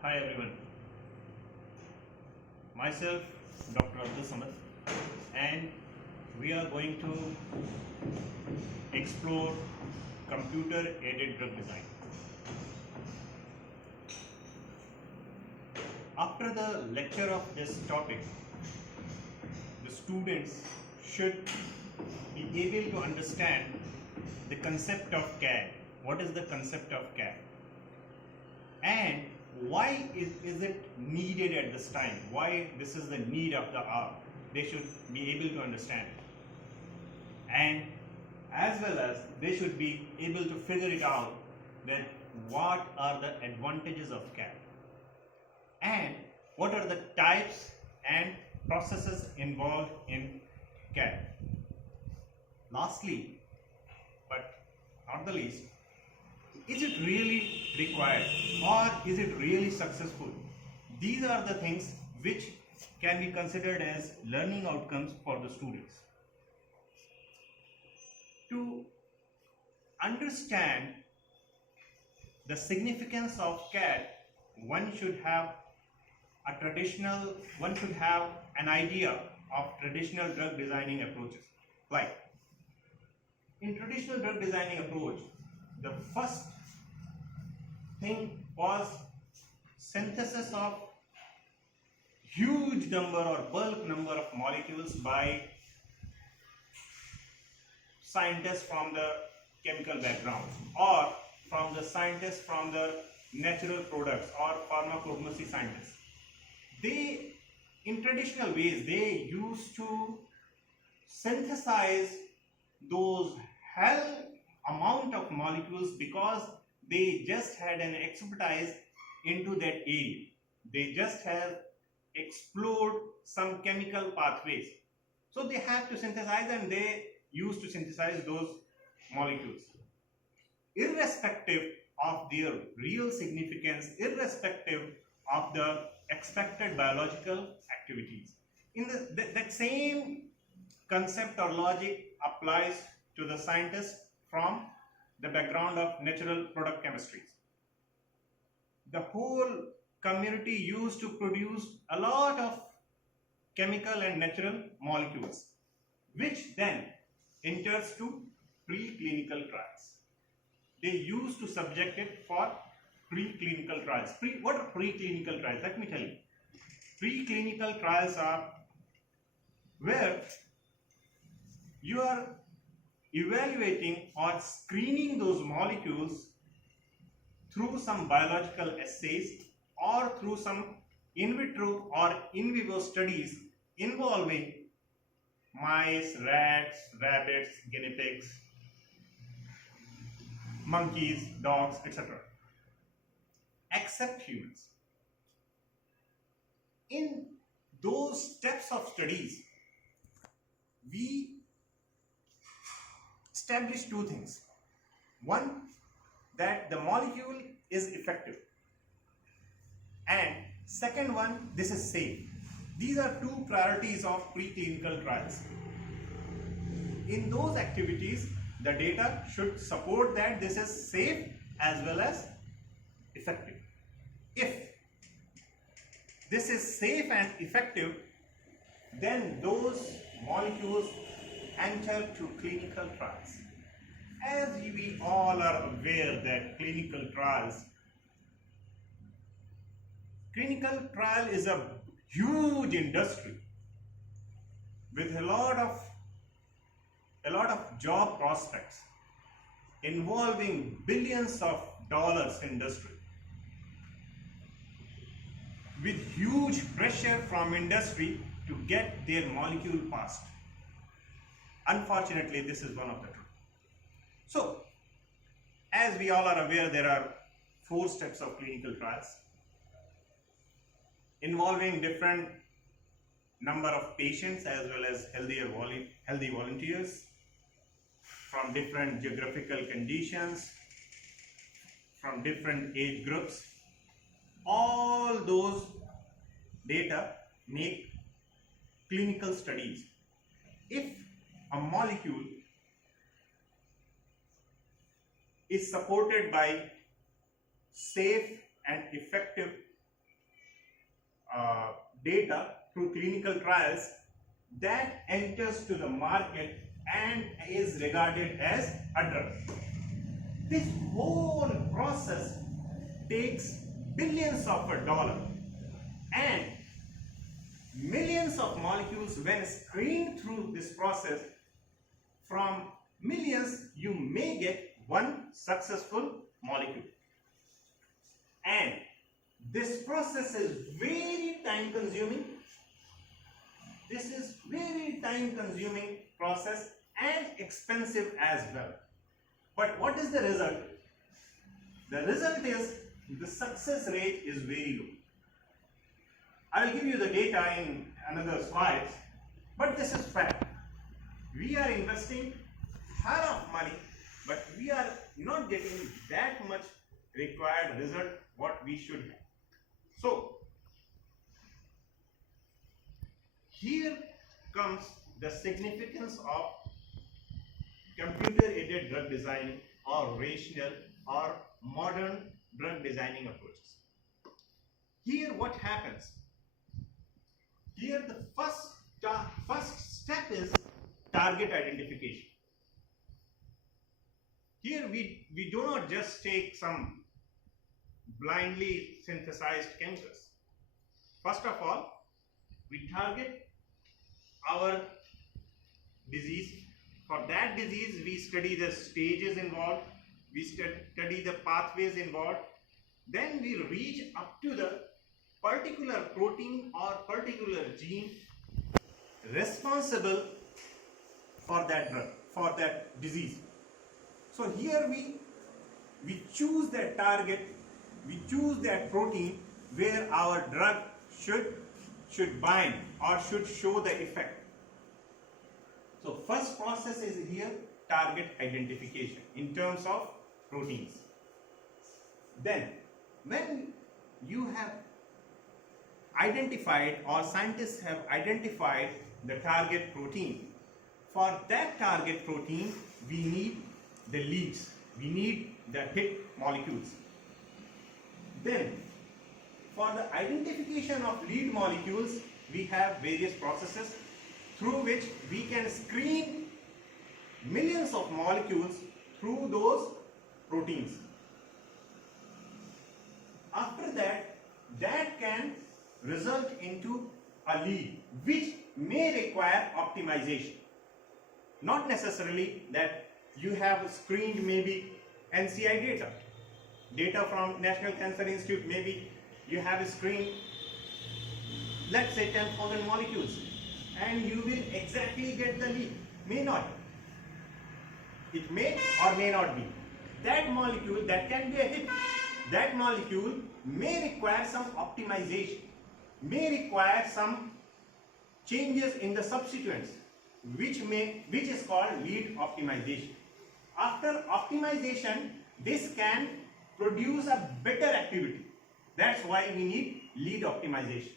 Hi everyone, myself Dr. Abdul Samad, and we are going to explore computer aided drug design. After the lecture of this topic, the students should be able to understand the concept of CADD. What is the concept of CADD? And why is it needed at this time? Why this is the need of the hour? They should be able to understand it. And as well as they should be able to figure it out that what are the advantages of CAD and what are the types and processes involved in CAD. Lastly, but not the least, is it really required or is it really successful? These are the things which can be considered as learning outcomes for the students. To understand the significance of CAD, one should have an idea of traditional drug designing approaches. Like in traditional drug designing approach, the first thing was synthesis of huge number or bulk number of molecules by scientists from the chemical background or from the scientists from the natural products or pharmacognosy scientists. They, in traditional ways, they used to synthesize those hell amount of molecules because they just had an expertise into that area. They just have explored some chemical pathways. So they have to synthesize and they used to synthesize those molecules. Irrespective of their real significance, irrespective of the expected biological activities. That same concept or logic applies to the scientists from the background of natural product chemistries. The whole community used to produce a lot of chemical and natural molecules, which then enters to preclinical trials. They used to subject it for preclinical trials. What are preclinical trials? Let me tell you. Preclinical trials are where you are evaluating or screening those molecules through some biological assays or through some in vitro or in vivo studies involving mice, rats, rabbits, guinea pigs, monkeys, dogs, etc. Except humans. In those steps of studies, we establish two things. One, that the molecule is effective, and second one, this is safe. These are two priorities of preclinical trials. In those activities, the data should support that this is safe as well as effective. If this is safe and effective, then those molecules enter to clinical trials. As we all are aware that clinical trial is a huge industry with a lot of job prospects involving billions of dollars industry, with huge pressure from industry to get their molecule passed. Unfortunately, this is one of the truth. So, as we all are aware, there are 4 steps of clinical trials involving different number of patients as well as healthy volunteers from different geographical conditions, from different age groups. All those data make clinical studies. If a molecule is supported by safe and effective data through clinical trials that enters to the market and is regarded as a drug. This whole process takes billions of dollars and millions of molecules. When screened through this process, from millions you may get one successful molecule. And this process is very time consuming. This is very time consuming process and expensive as well. But what is the result? The result is the success rate is very low. I will give you the data in another slide, but this is fact. We are investing a lot of money, but we are not getting that much required result what we should have. So here comes the significance of computer-aided drug design or rational or modern drug designing approaches. Here what happens? Here the first step is target identification. Here we do not just take some blindly synthesized chemicals. First of all, we target our disease. For that disease, we study the stages involved, we study the pathways involved, then we reach up to the particular protein or particular gene responsible for that drug, for that disease. So here we choose that target, we choose that protein where our drug should bind or should show the effect. So first process is here target identification in terms of proteins. Then when you have identified or scientists have identified the target protein, for that target protein we need the leads, we need the hit molecules. Then for the identification of lead molecules we have various processes through which we can screen millions of molecules through those proteins. After that, that can result into a lead which may require optimization. Not necessarily that you have screened maybe NCI data from National Cancer Institute, maybe you have screened, let's say 10,000 molecules, and you will exactly get the lead. May not. It may or may not be. That molecule, that can be a hit. That molecule may require some optimization, may require some changes in the substituents, which is called lead optimization. After optimization, this can produce a better activity. That's why we need lead optimization.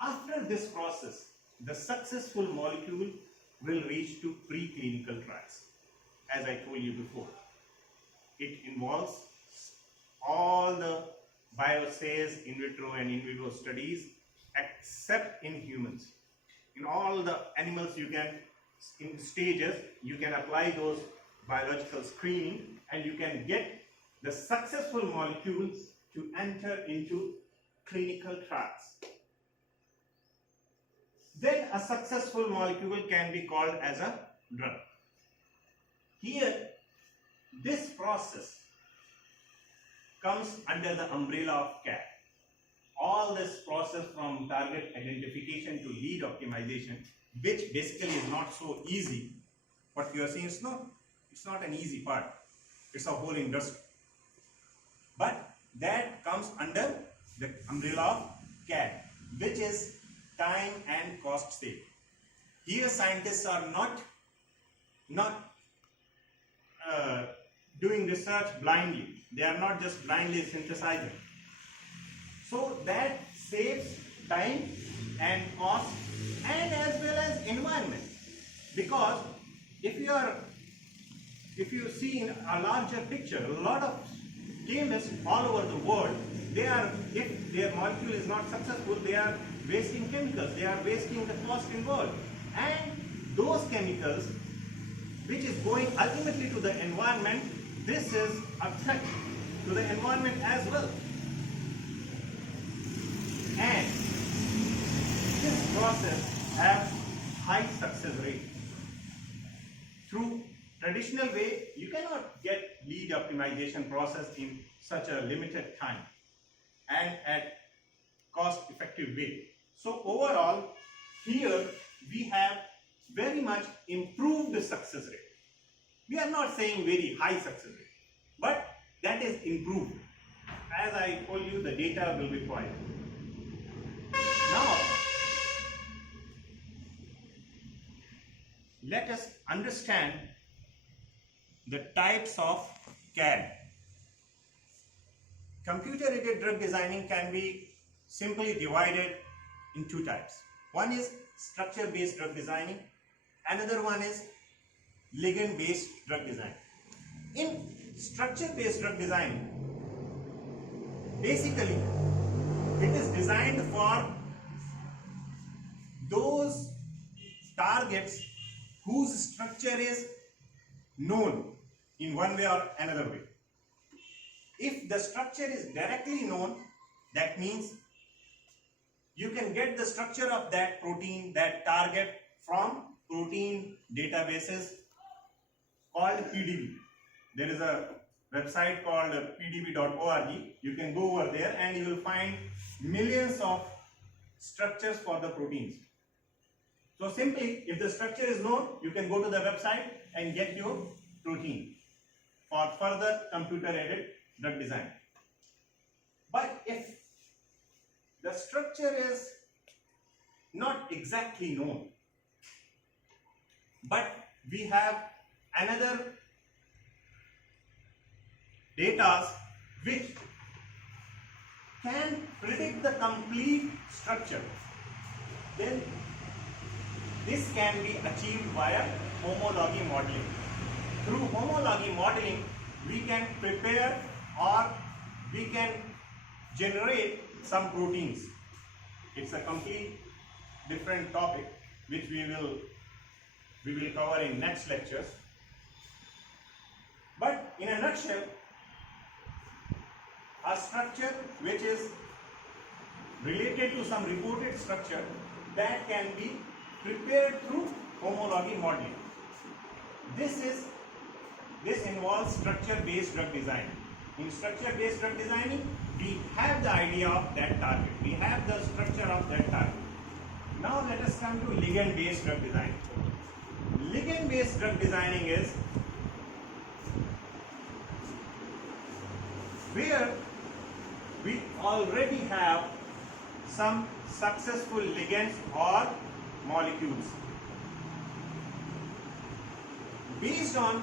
After this process, the successful molecule will reach to preclinical trials. As I told you before, it involves all the bioassays, in vitro and in vivo studies, except in humans. In all the animals you can, in stages, you can apply those biological screening and you can get the successful molecules to enter into clinical trials. Then a successful molecule can be called as a drug. Here, this process comes under the umbrella of CADD. All this process from target identification to lead optimization, which basically is not so easy. What you are saying is no, it's not an easy part. It's a whole industry. But that comes under the umbrella of CADD, which is time and cost saving. Here scientists are not doing research blindly. They are not just blindly synthesizing. So that saves time and cost and as well as environment. Because if you see in a larger picture, a lot of chemists all over the world, they are, if their molecule is not successful, they are wasting chemicals, they are wasting the cost involved. And those chemicals which is going ultimately to the environment, this is a threat to the environment as well. And this process has high success rate. Through traditional way, you cannot get lead optimization process in such a limited time and at cost effective way. So overall, here we have very much improved the success rate. We are not saying very high success rate, but that is improved. As I told you, the data will be provided. Now, let us understand the types of CADD. Computer-aided drug designing can be simply divided in two types. One is structure-based drug designing, another one is ligand-based drug design. In structure-based drug design, basically it is designed for those targets whose structure is known in one way or another way. If the structure is directly known, that means you can get the structure of that protein, that target, from protein databases called PDB. There is a website called pdb.org. You can go over there and you will find millions of structures for the proteins. So simply, if the structure is known, you can go to the website and get your protein for further computer-aided drug design. But if the structure is not exactly known, but we have another data which can predict the complete structure, then this can be achieved via homology modeling. Through homology modeling, we can prepare or we can generate some proteins. It's a complete different topic which we will cover in next lectures. But in a nutshell, a structure which is related to some reported structure that can be prepared through homology modeling. This involves structure-based drug design. In structure-based drug designing, we have the idea of that target. We have the structure of that target. Now let us come to ligand-based drug design. Ligand-based drug designing is where we already have some successful ligands or molecules. Based on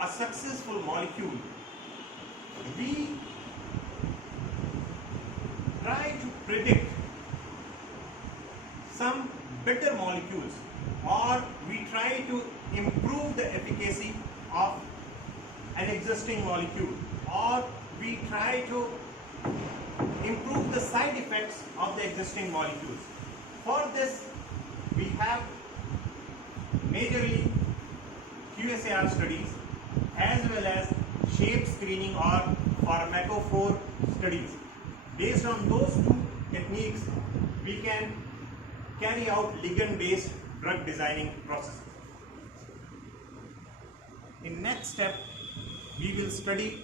a successful molecule, we try to predict some better molecules, or we try to improve the efficacy of an existing molecule, or we try to improve the side effects of the existing molecules. For this, we have majorly QSAR studies as well as shape screening or pharmacophore studies. Based on those two techniques, we can carry out ligand-based drug designing processes. In next step, we will study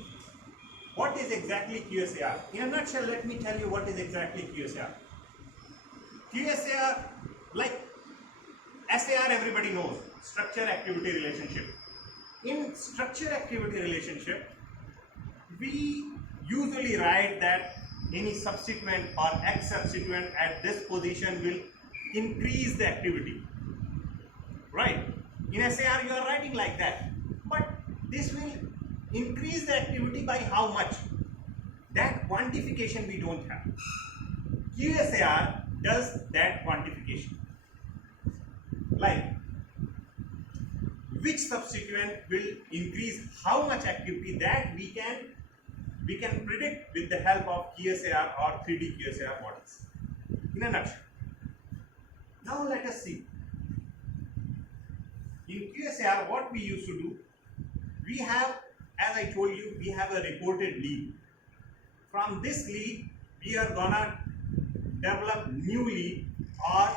what is exactly QSAR. In a nutshell, let me tell you what is exactly QSAR. QSAR, like SAR, everybody knows, structure-activity relationship. In structure-activity relationship, we usually write that any subsequent or X subsequent at this position will increase the activity, right? In SAR, you are writing like that, but this will increase the activity by how much? That quantification we don't have. QSAR does that quantification. Like, which subsequent will increase how much activity, that we can we can predict with the help of QSAR or 3D QSAR models. In a nutshell. Now let us see. In QSAR, what we used to do, we have, as I told you, we have a reported lead. From this lead, we are gonna develop new lead or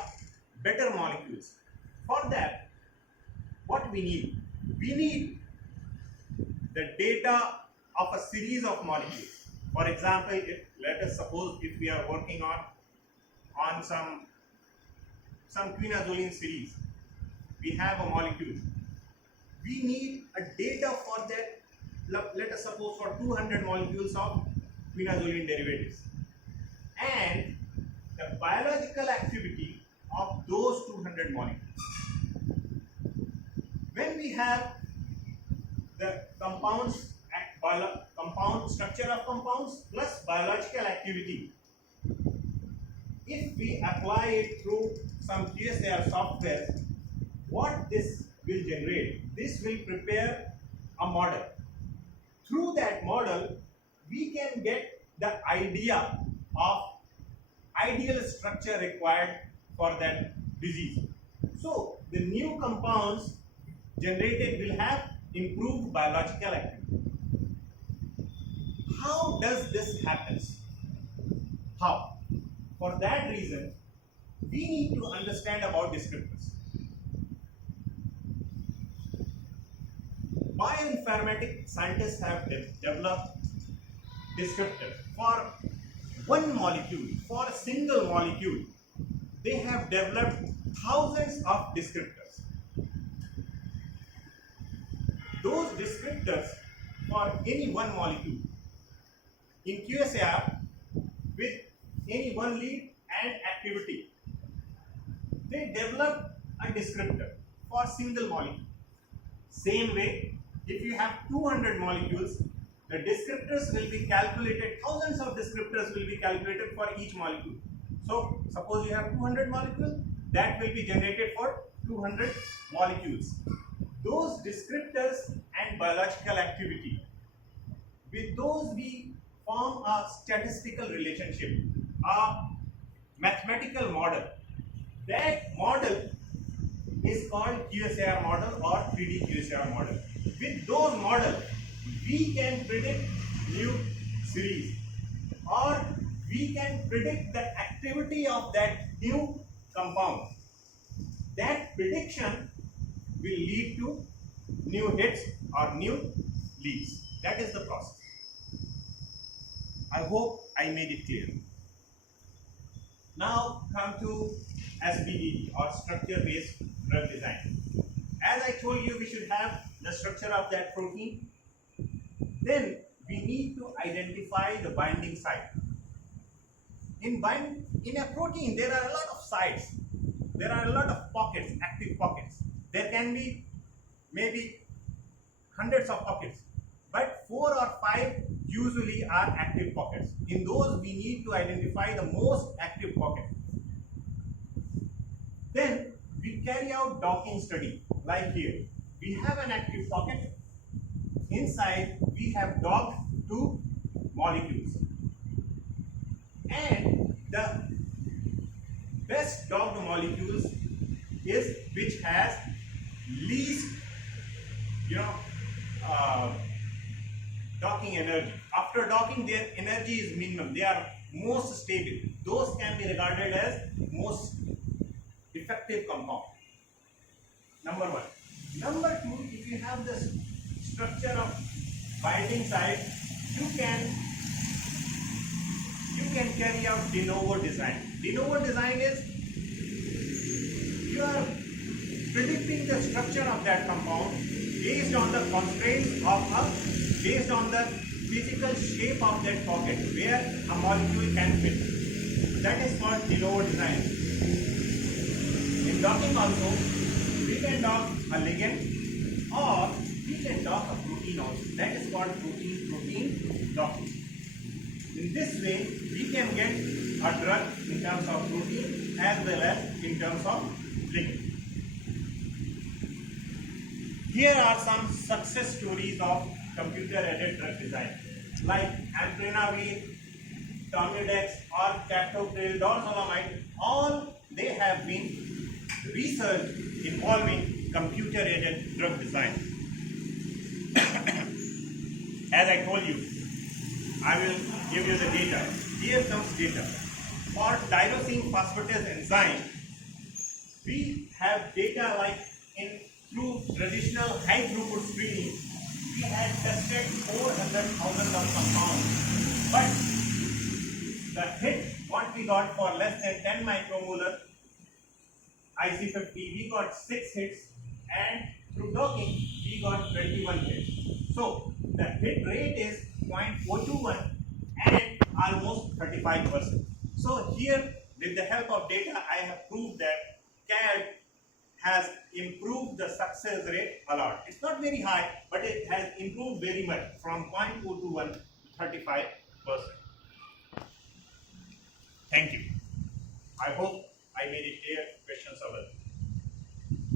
better molecules. For that, what we need? We need the data of a series of molecules. For example, let us suppose if we are working on some quinazoline series, we have a molecule. We need a data for that. Let us suppose for 200 molecules of quinazoline derivatives, and the biological activity of those 200 molecules. When we have the compound structure of compounds plus biological activity, if we apply it through some QSAR software, what this will generate? This will prepare a model. Through that model, we can get the idea of ideal structure required for that disease. So the new compounds generated will have improved biological activity. How does this happen? How? For that reason, we need to understand about descriptors. Bioinformatics scientists have developed descriptors for one molecule, for a single molecule. They have developed thousands of descriptors. Those descriptors for any one molecule in QSAR with any one lead and activity, they develop a descriptor for single molecule. Same way, if you have 200 molecules, the descriptors will be calculated, thousands of descriptors will be calculated for each molecule. So suppose you have 200 molecules, that will be generated for 200 molecules. Those descriptors and biological activity, with those we form a statistical relationship, a mathematical model. That model is called QSAR model or 3D QSAR model. With those models, we can predict new series, or we can predict the activity of that new compound. That prediction will lead to new hits or new leads. That is the process. I hope I made it clear. Now come to SBDD or structure-based drug design. As I told you, we should have the structure of that protein. Then we need to identify the binding site. In a protein, there are a lot of sites. There are a lot of pockets, active pockets. There can be maybe hundreds of pockets, but 4 or 5 usually are active pockets. In those, we need to identify the most active pocket. Then we carry out docking study, like here. We have an active pocket. Inside, we have docked 2 molecules. And the best docked molecules is which has least, docking energy. After docking, their energy is minimum. They are most stable. Those can be regarded as most effective compound. Number 1. Number 2, if you have the structure of binding site, you can carry out de novo design. De novo design is you are predicting the structure of that compound based on the constraints based on the physical shape of that pocket where a molecule can fit. That is called de novo design. In docking also, we can dock a ligand or we can dock a protein also. That is called protein docking. In this way, we can get a drug in terms of protein as well as in terms of ligand. Here are some success stories of computer-aided drug design. like amprenavir, Tomidex or captopril, dorzolamide, all they have been research involving computer-aided drug design. As I told you, I will give you the data. Here comes data. For tyrosine phosphatase enzyme, we have data like through traditional high throughput screening, we had tested 400,000 of compounds, but the hit what we got for less than 10 micromolar IC50, we got 6 hits, and through docking we got 21 hits. So the hit rate is 0.421 and almost 35%. So here, with the help of data, I have proved that CADD has improved the success rate a lot. It's not very high, but it has improved very much from 0.421 to 35%. Thank you. I hope I made it clear. Questions are welcome.